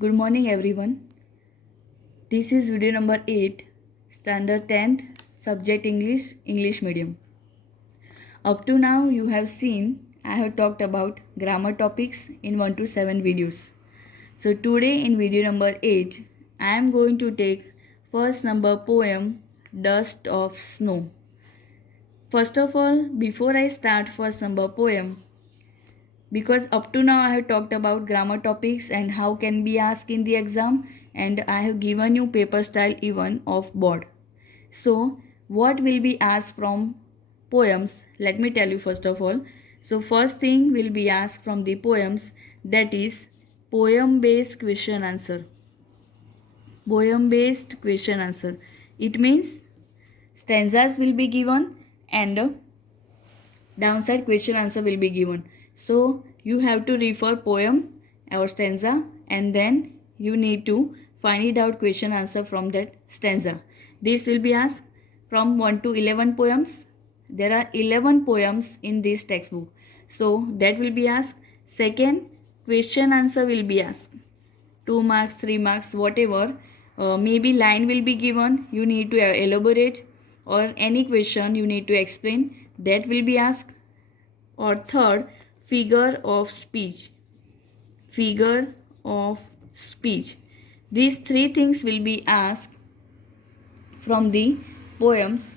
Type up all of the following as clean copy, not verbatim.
Good morning, everyone. This is video number 8, Standard 10th, Subject English, English Medium. Up to now, you have seen I have talked about grammar topics in 1 to 7 videos. So, today in video number 8, I am going to take first number poem, Dust of Snow. First of all, before I start first number poem, because up to now I have talked about grammar topics and how can be asked in the exam, and I have given you paper style even of board. So what will be asked from poems, let me tell you first of all. So first thing will be asked from the poems, that is poem based question answer. Poem based question answer, it means stanzas will be given and downside question answer will be given. So you have to refer poem or stanza and then you need to find it out question answer from that stanza. This will be asked from 1 to 11 poems. There are 11 poems in this textbook. So that will be asked. Second, question answer will be asked. 2 marks, 3 marks, whatever. Maybe line will be given. You need to elaborate, or any question you need to explain. That will be asked. Or third, figure of speech. Figure of speech. These three things will be asked from the poems,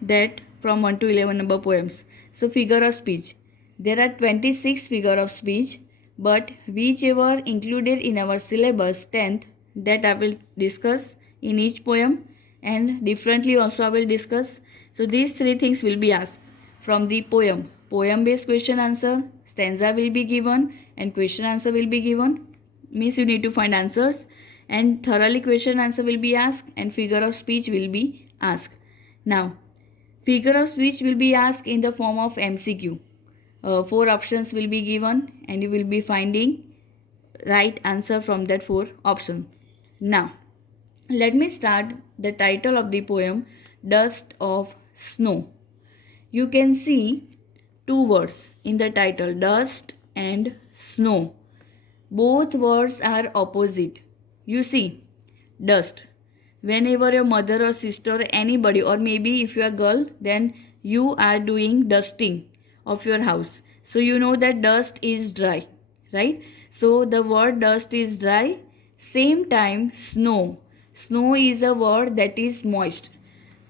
that from 1 to 11 number poems. So figure of speech. There are 26 figure of speech, but whichever included in our syllabus 10th, that I will discuss in each poem, and differently also I will discuss. So these three things will be asked from the poem. Poem based question answer, stanza will be given and question answer will be given. Means you need to find answers, and thoroughly question answer will be asked and figure of speech will be asked. Now, figure of speech will be asked in the form of MCQ. 4 options will be given and you will be finding right answer from that 4 options. Now, let me start the title of the poem, Dust of Snow. You can see 2 words in the title, dust and snow. Both words are opposite. You see, dust. Whenever your mother or sister or anybody, or maybe if you are girl, then you are doing dusting of your house. So you know that dust is dry, right? So the word dust is dry. Same time, snow. Snow is a word that is moist.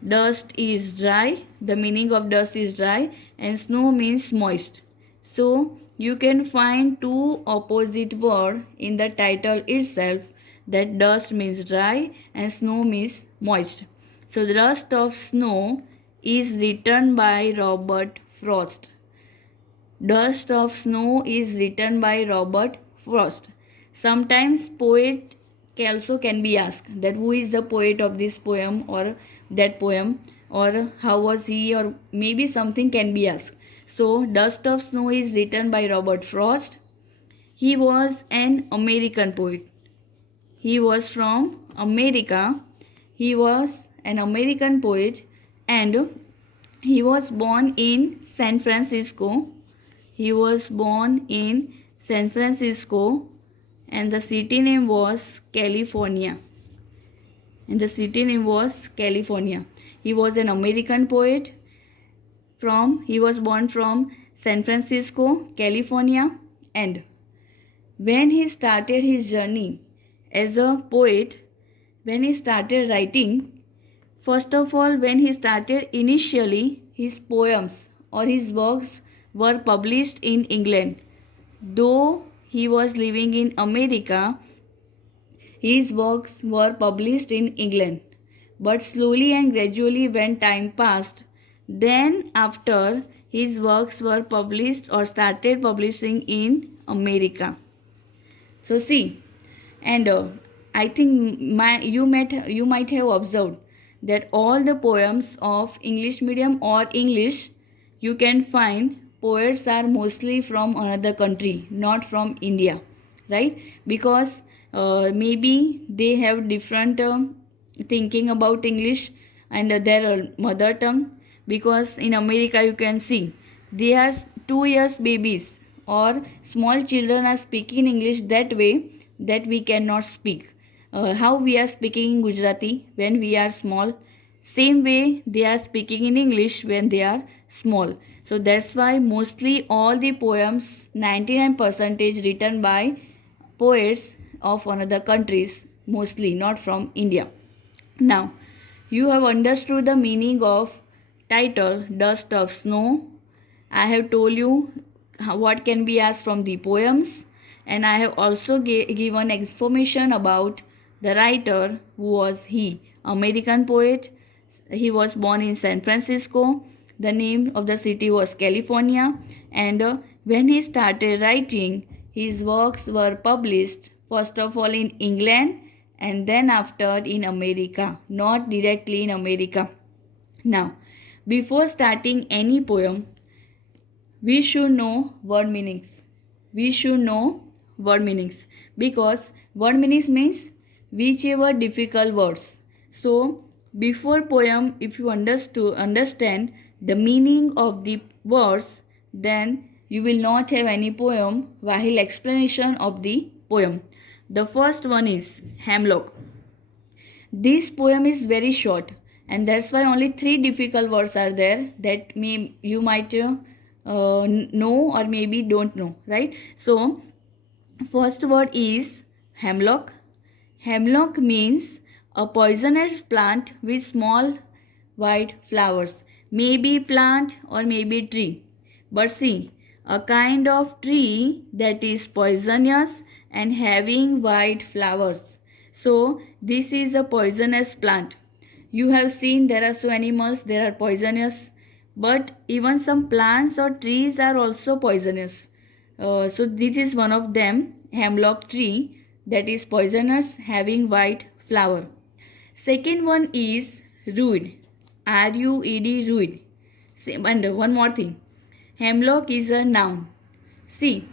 Dust is dry. The meaning of dust is dry and snow means moist. So you can find 2 opposite words in the title itself, that dust means dry and snow means moist. So the Dust of Snow is written by Robert Frost. Dust of Snow is written by Robert Frost. Sometimes poet also can be asked, that who is the poet of this poem or that poem, or how was he, or maybe something can be asked. So Dust of Snow is written by Robert Frost. He was an American poet. He was from America. He was an American poet and he was born in San Francisco. He was born in San Francisco and the city name was California. And the city name was California. He was an American poet. He was born from San Francisco, California, and when he started his journey as a poet, when he started writing, first of all, when he started initially, his poems or his works were published in England. Though he was living in America, his works were published in England. But slowly and gradually, when time passed, then after his works were published or started publishing in America. So see, and I think you might have observed that all the poems of English medium or English, you can find poets are mostly from another country, not from India, right? Because maybe they have different thinking about English and their mother tongue. Because in America you can see they are 2 years babies or small children are speaking English that way, that we cannot speak. How we are speaking in Gujarati when we are small, same way they are speaking in English when they are small. So that's why mostly all the poems, 99% written by poets of another countries, mostly not from India. Now, you have understood the meaning of title Dust of Snow. I have told you what can be asked from the poems, and I have also given information about the writer. Who was he? American poet. He was born in San Francisco. The name of the city was California, and when he started writing, his works were published first of all in England and then after in America, not directly in America. Now, before starting any poem, we should know word meanings. We should know word meanings because word meanings means whichever difficult words. So, before poem, if you understand the meaning of the words, then you will not have any poem while explanation of the poem. The first one is hemlock. This poem is very short, and that's why only three difficult words are there that may you might know or maybe don't know, right? So, first word is hemlock. Hemlock means a poisonous plant with small white flowers. Maybe plant or maybe tree. But see, a kind of tree that is poisonous and having white flowers. So, this is a poisonous plant. You have seen there are so animals, they are poisonous, but even some plants or trees are also poisonous. So this is one of them, hemlock tree, that is poisonous, having white flower. Second one is rude, R-U-E-D, rude. And one more thing, hemlock is a noun. See,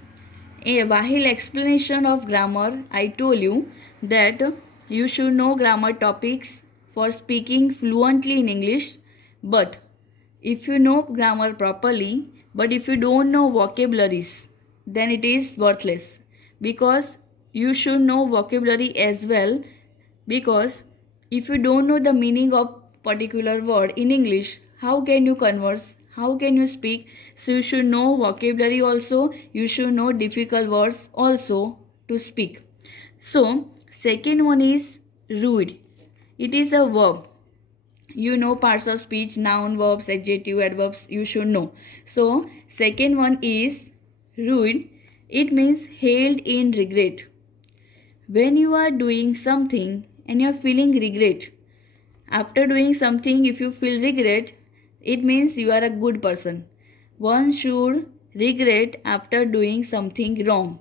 while explanation of grammar, I told you that you should know grammar topics for speaking fluently in English. But if you know grammar properly, but if you don't know vocabularies, then it is worthless. Because you should know vocabulary as well. Because if you don't know the meaning of particular word in English, how can you converse? How can you speak? So you should know vocabulary also. You should know difficult words also to speak. So second one is rude. It is a verb. You know parts of speech, noun, verbs, adjective, adverbs, you should know. So second one is rude. It means held in regret. When you are doing something and you are feeling regret, after doing something, if you feel regret, it means you are a good person. One should regret after doing something wrong.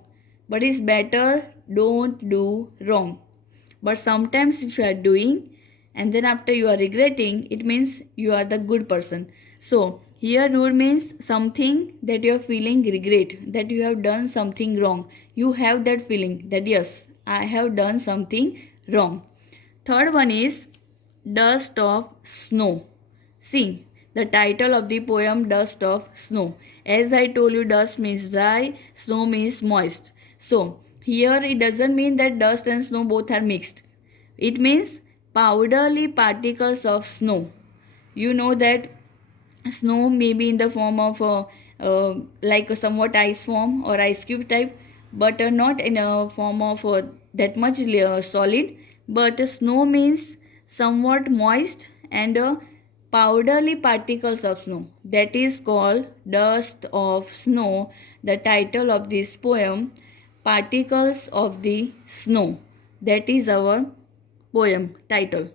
But it's better don't do wrong. But sometimes if you are doing and then after you are regretting, it means you are the good person. So here rude means something that you are feeling regret, that you have done something wrong. You have that feeling that yes, I have done something wrong. Third one is Dust of Snow. See, the title of the poem Dust of Snow. As I told you, dust means dry, snow means moist. So, here it doesn't mean that dust and snow both are mixed. It means powdery particles of snow. You know that snow may be in the form of like a somewhat ice form or ice cube type, but not in a form of that much solid. But snow means somewhat moist and powdery particles of snow. That is called dust of snow. The title of this poem, Particles of the Snow. That is our poem title.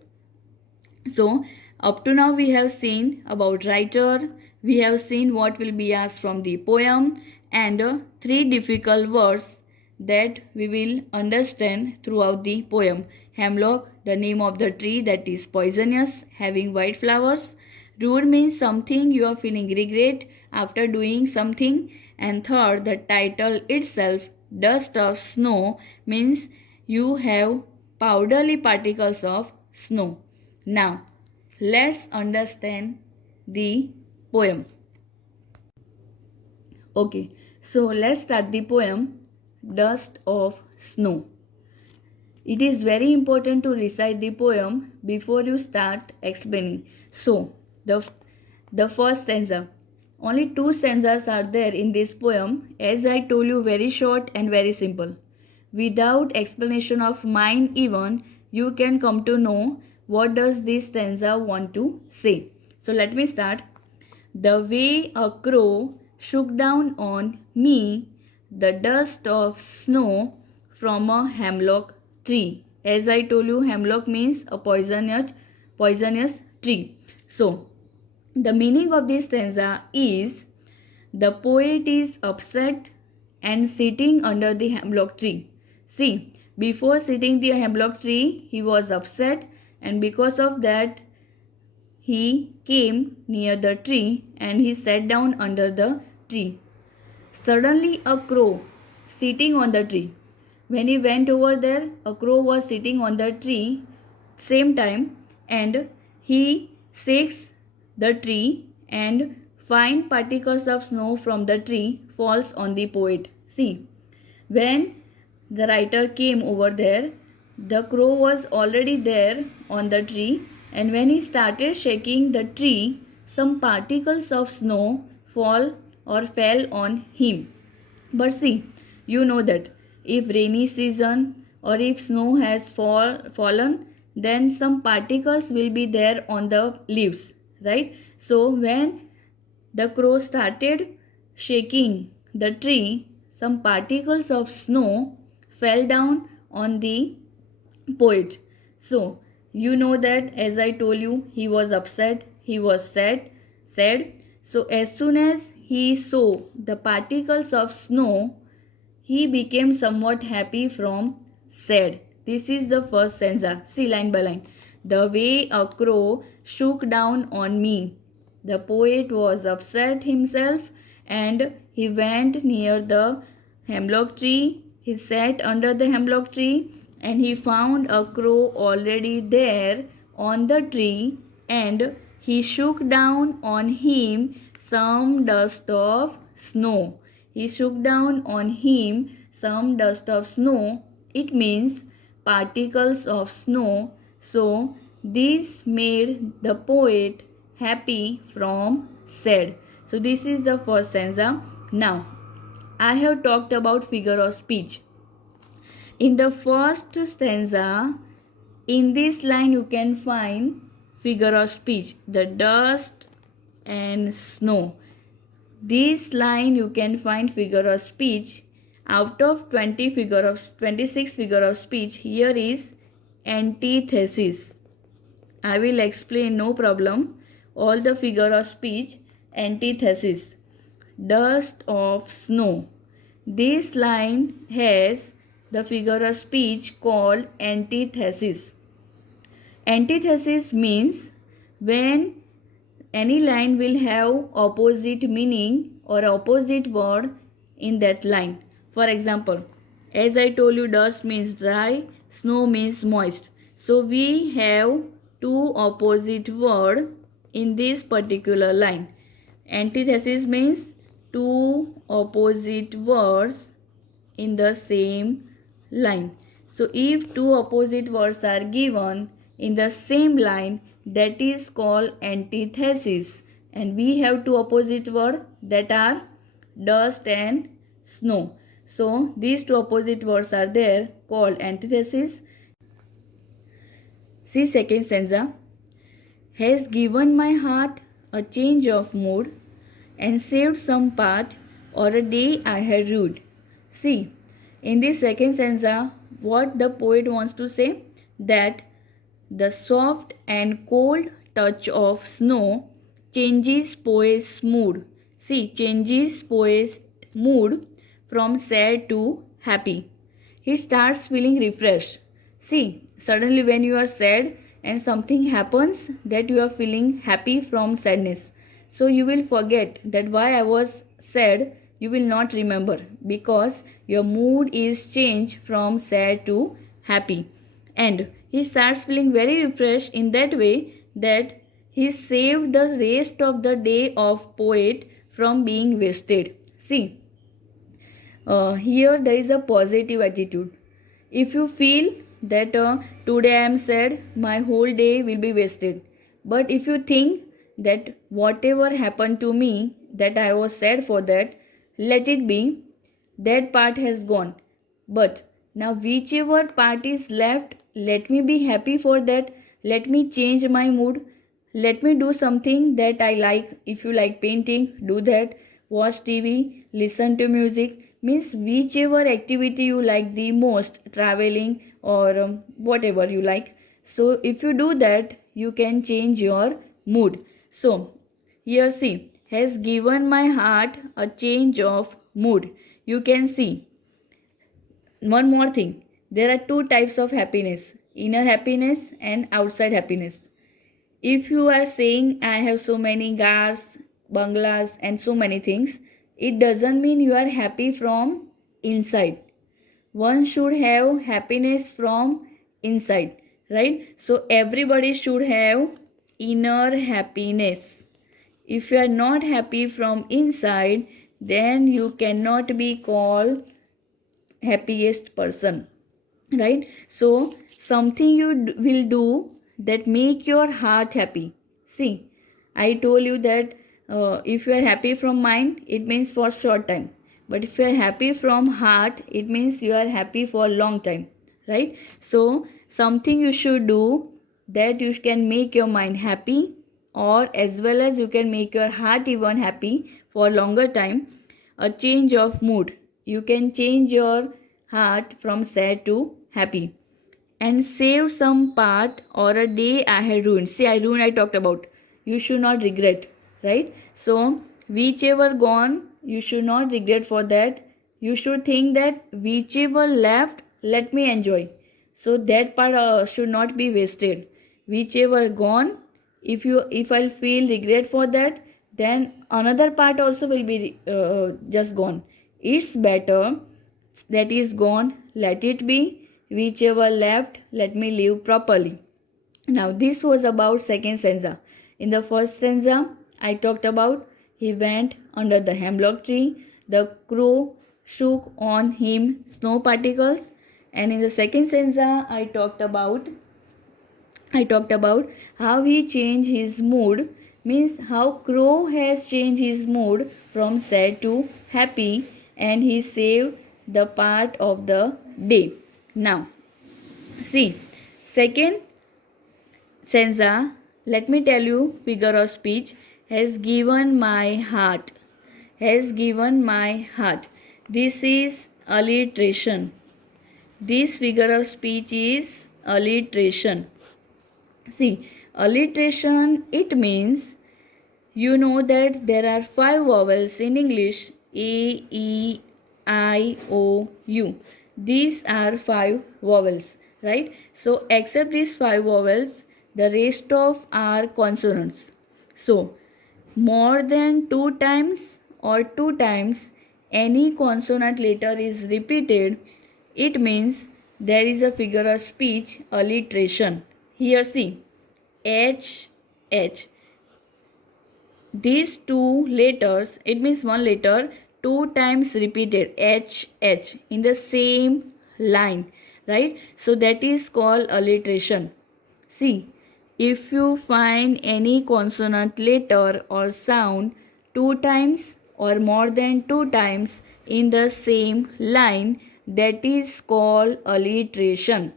So, up to now we have seen about writer, we have seen what will be asked from the poem and three difficult words that we will understand throughout the poem. Hemlock, the name of the tree that is poisonous, having white flowers. Rude means something you are feeling regret after doing something. And third, the title itself, Dust of Snow, means you have powdery particles of snow. Now, let's understand the poem. Okay, so let's start the poem Dust of Snow. It is very important to recite the poem before you start explaining. So, the first stanza. Only two stanzas are there in this poem. As I told you, very short and very simple. Without explanation of mine even, you can come to know what does this stanza want to say. So let me start. The way a crow shook down on me the dust of snow from a hemlock tree. As I told you, hemlock means a poisonous tree. So, the meaning of this stanza is the poet is upset and sitting under the hemlock tree. See, before sitting the hemlock tree, he was upset, and because of that, he came near the tree and he sat down under the tree. Suddenly, a crow sitting on the tree. When he went over there, a crow was sitting on the tree same time, and he shakes the tree and fine particles of snow from the tree falls on the poet. See, when the writer came over there, the crow was already there on the tree, and when he started shaking the tree, some particles of snow fall or fell on him. But see, you know that if rainy season or if snow has fallen, then some particles will be there on the leaves, right? So when the crow started shaking the tree, some particles of snow fell down on the poet. So, you know that as I told you, he was upset, he was sad. So, as soon as he saw the particles of snow, he became somewhat happy from sad. This is the first stanza. See line by line. The way a crow shook down on me. The poet was upset himself and he went near the hemlock tree. He sat under the hemlock tree and he found a crow already there on the tree, and he shook down on him some dust of snow. He shook down on him some dust of snow. It means particles of snow. So, this made the poet happy from sad. So, this is the first stanza. Now, I have talked about figure of speech. In the first stanza, in this line you can find figure of speech, the dust and snow. This line you can find figure of speech. Out of 26 figure of speech, here is antithesis. I will explain, no problem. All the figure of speech. Antithesis. Dust of snow. This line has the figure of speech called antithesis. Antithesis means when any line will have opposite meaning or opposite word in that line. For example, as I told you, dust means dry, snow means moist. So we have two opposite word in this particular line. Antithesis means two opposite words in the same line. So if two opposite words are given in the same line, that is called antithesis, and we have two opposite words that are dust and snow. So these two opposite words are there called antithesis. See second stanza. Has given my heart a change of mood and saved some part or a day I had rued. See, in this second stanza, what the poet wants to say, that the soft and cold touch of snow changes poet's mood. See, changes poet's mood from sad to happy. He starts feeling refreshed. See, suddenly when you are sad and something happens, that you are feeling happy from sadness. So you will forget that why I was sad, you will not remember, because your mood is changed from sad to happy. And he starts feeling very refreshed in that way that he saved the rest of the day of poet from being wasted. See, here there is a positive attitude. If you feel that today I am sad, my whole day will be wasted. But if you think that whatever happened to me, that I was sad for that, let it be, that part has gone. But now, whichever part is left, let me be happy for that. Let me change my mood. Let me do something that I like. If you like painting, do that. Watch TV, listen to music. Means whichever activity you like the most, traveling or whatever you like. So, if you do that, you can change your mood. So, here see, has given my heart a change of mood. You can see one more thing, there are two types of happiness, inner happiness and outside happiness. If you are saying I have so many cars, bungalows and so many things, it doesn't mean you are happy from inside. One should have happiness from inside, right? So everybody should have inner happiness. If you are not happy from inside, then you cannot be called happiest person, right? So something you will do that make your heart happy. See, I told you that if you are happy from mind, it means for short time, but if you are happy from heart, it means you are happy for long time, right? So something you should do that you can make your mind happy, or as well as you can make your heart even happy for longer time. A change of mood, you can change your heart from sad to happy and save some part or a day I had ruined. See, I ruined, I talked about. You should not regret, right? So, whichever gone, you should not regret for that. You should think that whichever left, let me enjoy. So that part should not be wasted. Whichever gone, if I'll feel regret for that, then another part also will be just gone. It's better that is gone, let it be. Whichever left, let me live properly. Now, this was about second stanza. In the first stanza, I talked about he went under the hemlock tree, the crow shook on him snow particles, and in the second stanza, I talked about how he changed his mood, means how Crow has changed his mood from sad to happy, and he saved the part of the day. Now, see, second stanza, let me tell you, figure of speech, has given my heart. Has given my heart. This is alliteration. This figure of speech is alliteration. See, alliteration, it means you know that there are 5 vowels in English: A, E, I, O, U. These are 5 vowels, right? So, except these 5 vowels, the rest of are consonants. So, more than 2 times or 2 times any consonant letter is repeated, it means there is a figure of speech alliteration. Here see, H, H. These two letters, it means one letter, 2 times repeated, H, H, in the same line, right? So that is called alliteration. See, if you find any consonant letter or sound 2 times or more than 2 times in the same line, that is called alliteration.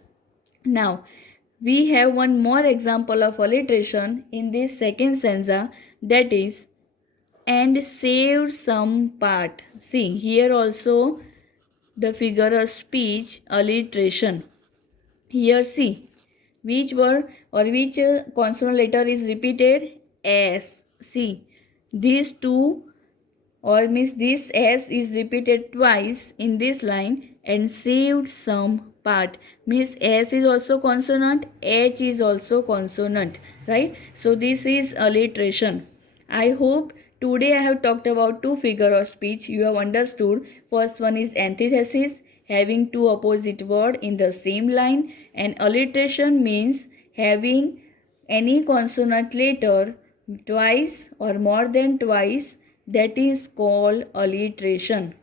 Now, we have one more example of alliteration in this second stanza, that is, and saved some part. See, here also the figure of speech alliteration. Here see, which word or which consonant letter is repeated? S. See, these two, or means this S is repeated twice in this line and saved some part. Means S is also consonant, H is also consonant, right? So this is alliteration. I hope today I have talked about two figure of speech you have understood. First one is antithesis, having two opposite word in the same line, and alliteration means having any consonant letter twice or more than twice, that is called alliteration.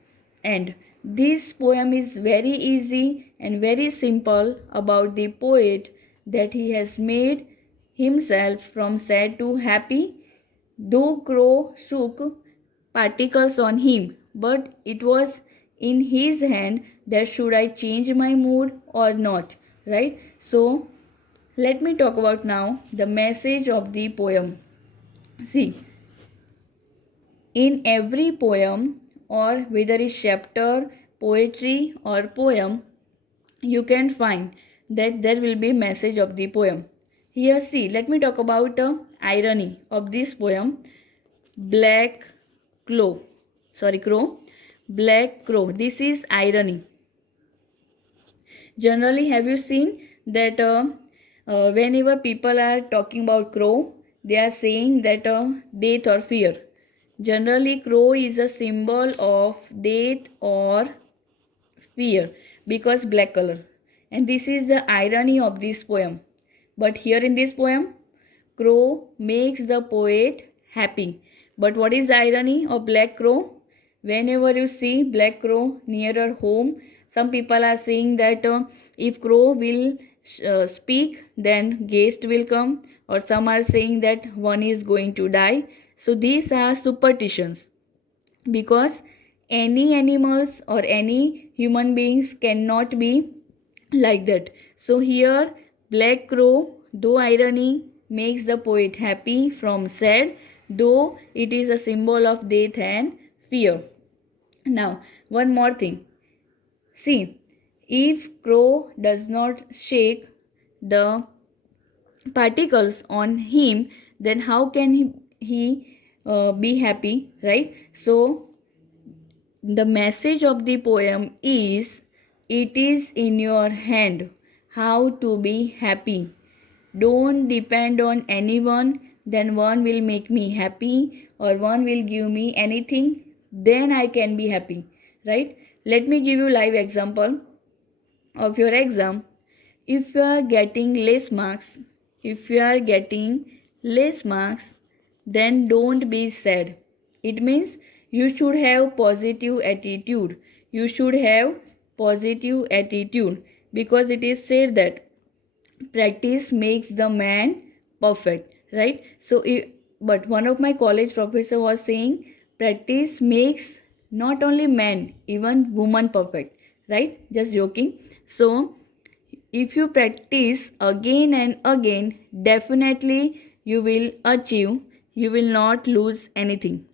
And This poem is very easy and very simple about the poet that he has made himself from sad to happy. Though crow shook particles on him, but it was in his hand that should I change my mood or not, right? So let me talk about now the message of the poem. See, in every poem, or whether it's chapter, poetry, or poem, you can find that there will be message of the poem. Here, see, let me talk about irony of this poem. Black crow, black crow. This is irony. Generally, have you seen that whenever people are talking about crow, they are saying that death or fear. Generally, crow is a symbol of death or fear because black color. And this is the irony of this poem. But here in this poem, crow makes the poet happy. But what is the irony of black crow? Whenever you see black crow near your home, some people are saying that if crow will speak, then guest will come, or some are saying that one is going to die. So these are superstitions because any animals or any human beings cannot be like that. So here black crow, though irony, makes the poet happy from sad, though it is a symbol of death and fear. Now one more thing, see, if crow does not shake the particles on him, then how can he be happy, right? So the message of the poem is, it is in your hand how to be happy. Don't depend on anyone, then one will make me happy or one will give me anything, then I can be happy, right? Let me give you live example of your exam. If you are getting less marks, if you are getting less marks, then don't be sad. It means you should have positive attitude. You should have positive attitude because it is said that practice makes the man perfect, right? So but one of my college professor was saying practice makes not only man, even woman perfect, right? Just joking. So if you practice again and again, definitely you will achieve, you will not lose anything.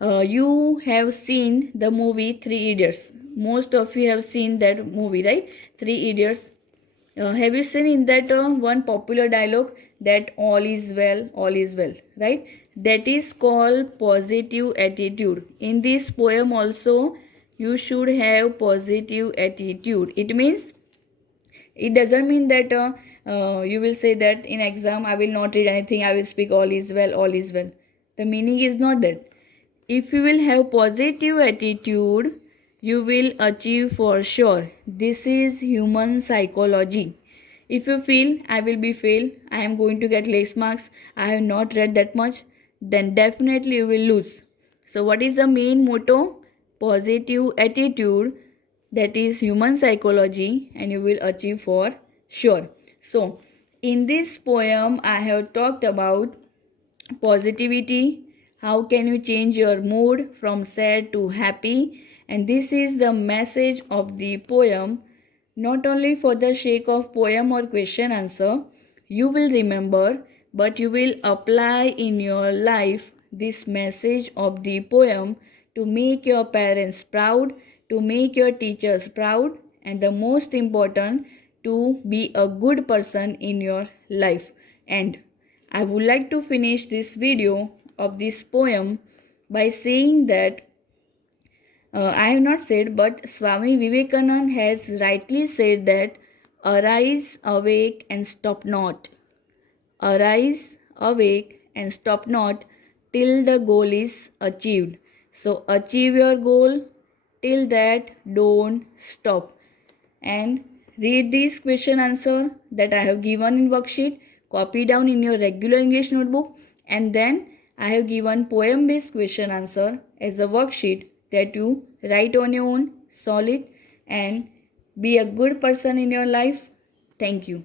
You have seen the movie Three Idiots. Most of you have seen that movie, right? Three Idiots. Have you seen in that one popular dialogue that all is well, right? That is called positive attitude. In this poem also, you should have positive attitude. It means, it doesn't mean that you will say that in exam I will not read anything, I will speak all is well, all is well. The meaning is not that. If you will have positive attitude, you will achieve for sure. This is human psychology. If you feel I will be fail, I am going to get less marks, I have not read that much, then definitely you will lose. So what is the main motto? Positive attitude, that is human psychology, and you will achieve for sure. So in this poem I have talked about positivity, how can you change your mood from sad to happy, and this is the message of the poem. Not only for the sake of poem or question answer you will remember, but you will apply in your life this message of the poem to make your parents proud, to make your teachers proud, and the most important, to be a good person in your life. And I would like to finish this video of this poem by saying that I have not said, but Swami Vivekananda has rightly said that arise, awake, and stop not. Arise, awake, and stop not till the goal is achieved. So, achieve your goal, till that, don't stop. And read this question answer that I have given in worksheet, copy down in your regular English notebook, and then I have given poem based question answer as a worksheet that you write on your own, solve it, and be a good person in your life. Thank you.